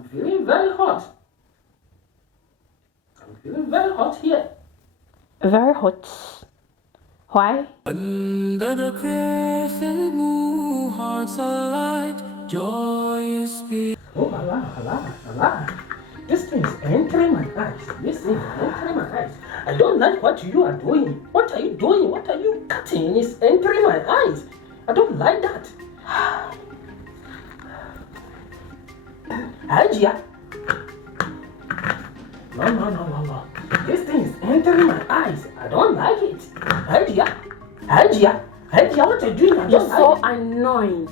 I'm feeling very hot. I'm feeling very hot here. Very hot. Why? Under the crescent moon, hearts alight, joy is being. Oh, Allah. This thing is entering my eyes. This thing is entering my eyes. I don't like what you are doing. What are you doing? What are you cutting? It's entering my eyes. I don't like that. HAJIA. No. This thing is entering my eyes. I don't like it. HAJIA, what are you doing? You're so annoying.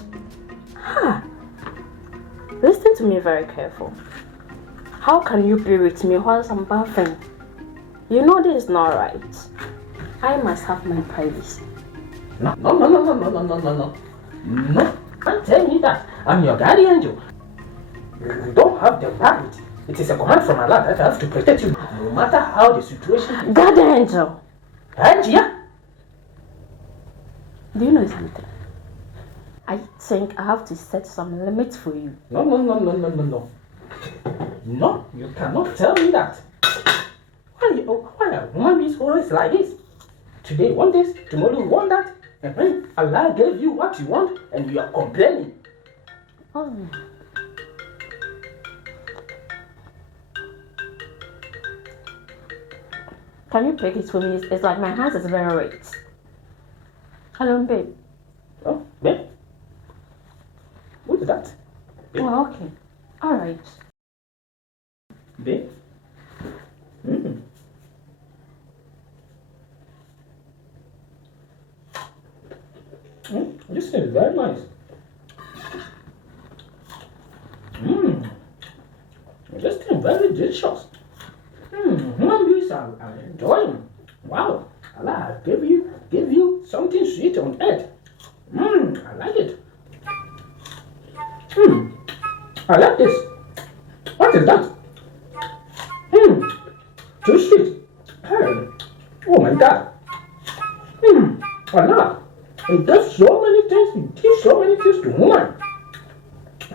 Listen to me very careful. How can you be with me whilst I'm bathing? You know this is not right. I must have my privacy. No. Can't tell me that. I'm your guardian angel. You don't have the right. It is a command from Allah that I have to protect you no matter how the situation is. Guardian angel. HAJIA. Do you know something? I think I have to set some limits for you. No. No, you cannot tell me that. Why are human beings always like this? Today you want this, tomorrow you want that, and when Allah gave you what you want and you are complaining. Oh. Can you pick it for me? It's like my hands is very red. Hello, babe. Oh, babe? What's that? Babe? Oh, okay. Alright. Babe? This is very nice. This is very delicious. Human beings are enjoying. Wow, Allah gave you something sweet on earth. I like it. I like this. What is that? Too sweet. Oh my God. Allah, it does so many things. It gives so many things to woman.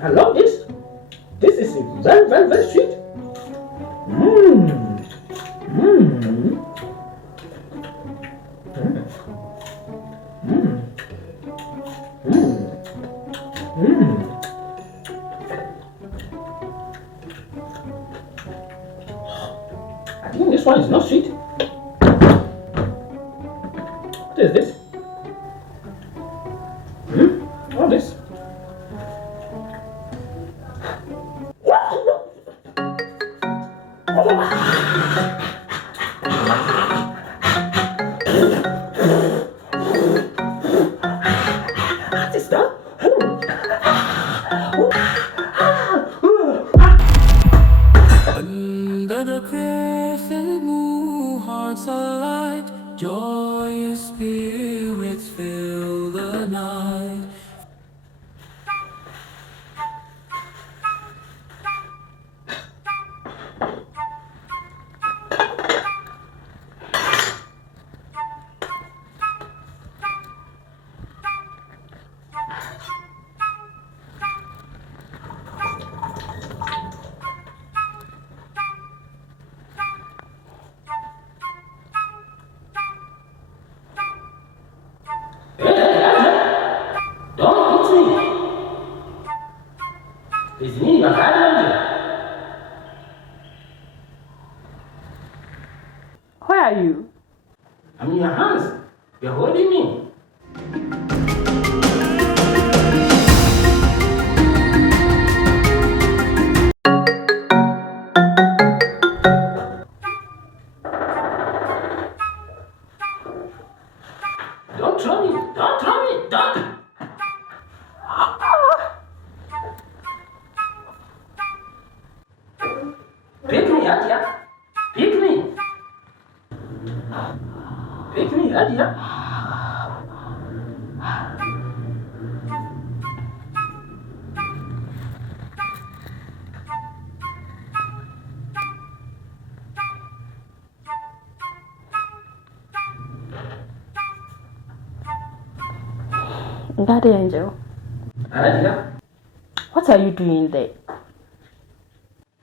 I love this. This is very, very, very sweet. I think this one is not sweet. What is this? What is this? What is that? Under the crescent moon, hearts alight, joyous spirits fill the night. Don't hit me. It's me, your guardian. Where are you? I'm in your hands. You're holding me. Don't throw me. Don't throw me. Don't. Pick me, HAJIA. Pick me. Pick me, HAJIA. Guardian angel. HAJIA. What are you doing there?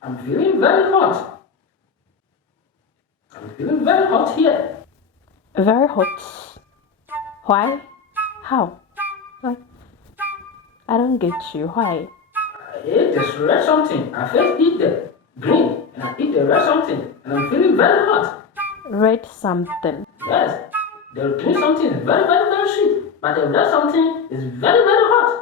I'm feeling very hot. I'm feeling very hot here. Very hot. Why? How? What? I don't get you. Why? I ate the red something. I first eat the green and I eat the red something and I'm feeling very hot. Red something. Yes, the green something is very, very, very sweet, but the red something is very, very hot.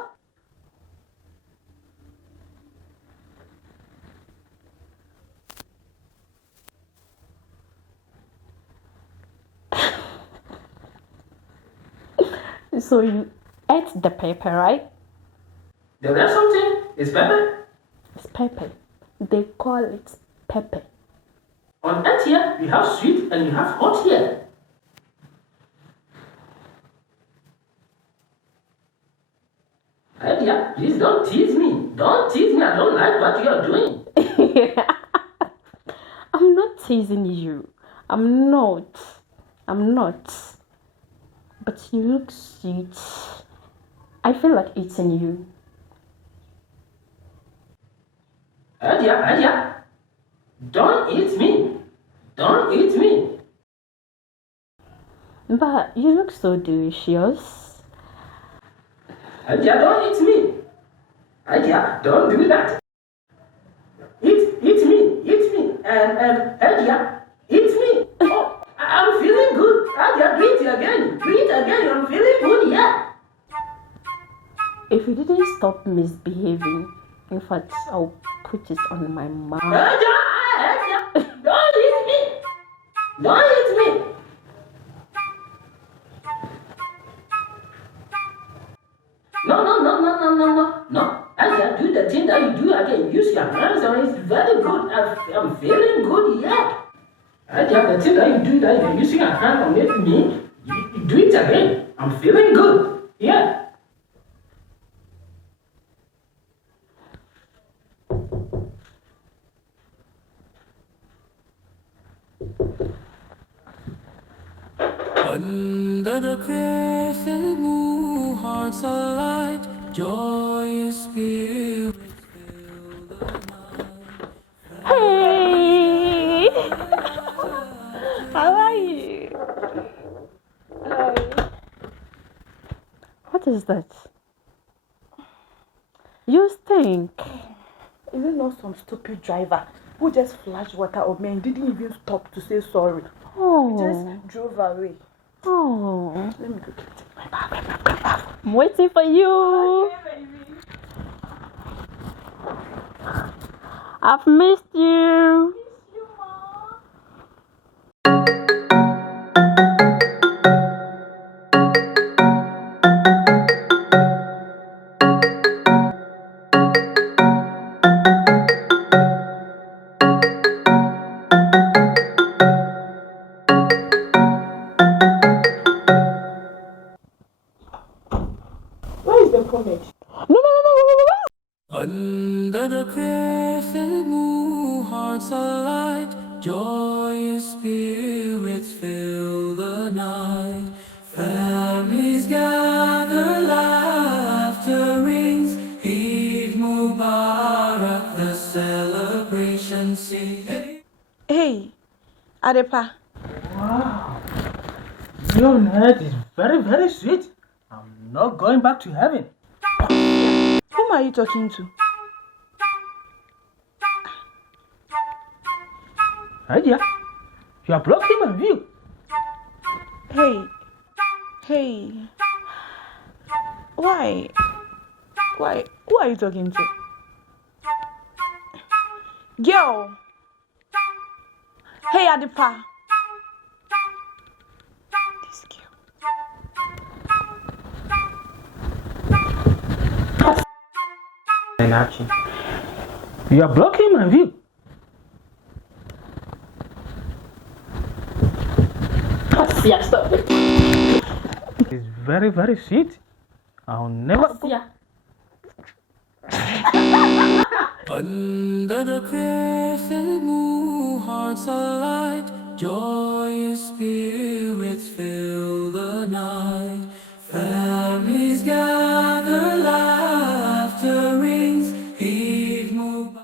So you ate the pepper, right? The red something is pepper. It's pepper. They call it pepper. On earth here, we have sweet and we have hot here. Adia, please don't tease me. Don't tease me. I don't like what you are doing. I'm not teasing you. I'm not. But you look sweet. I feel like eating you. Adia, don't eat me. Don't eat me. But you look so delicious. Adia, don't eat me. Adia, don't do that. Eat me. Adia, eat me. Oh, I'm feeling good. Adia, do it again. I'm feeling good, yeah. If you didn't stop misbehaving, in fact, I'll put it on my mouth. Adia, don't eat me. Don't eat me. No. Adia, do the thing that you do again. Use your hands on it. It's very good. I'm feeling good, yeah. Adia, the thing that you do that you're using your hand on it, me, you do it again. I'm feeling good, yeah. Under the crescent moon, hearts alight, joyous spirits fill the night. Hey! How are you? Hi. What is that? You stink. Is it not some stupid driver who just flashed water on me and didn't even stop to say sorry? Oh. Just drove away. Oh. Let me go get my bag. I'm waiting for you. Okay, baby. I've missed you. Miss you, Mom. Where is the comment? No. Under the crescent moon, hearts alight, joyous spirits fill the night. Families gather, laughter rings, Eid Mubarak, the celebration sings. Hey, Adepa. Wow. Your head is very, very sweet. I'm not going back to heaven. Whom are you talking to? Adia, you are blocking my view. Hey. Why? Who are you talking to? Girl. Hey, Adepa. This girl. You are blocking my view. Asia, stop it. It's very, very sweet. I'll never go. Asia. Under the crescent moon, hearts alight, joyous spirits fill the night. Families gather.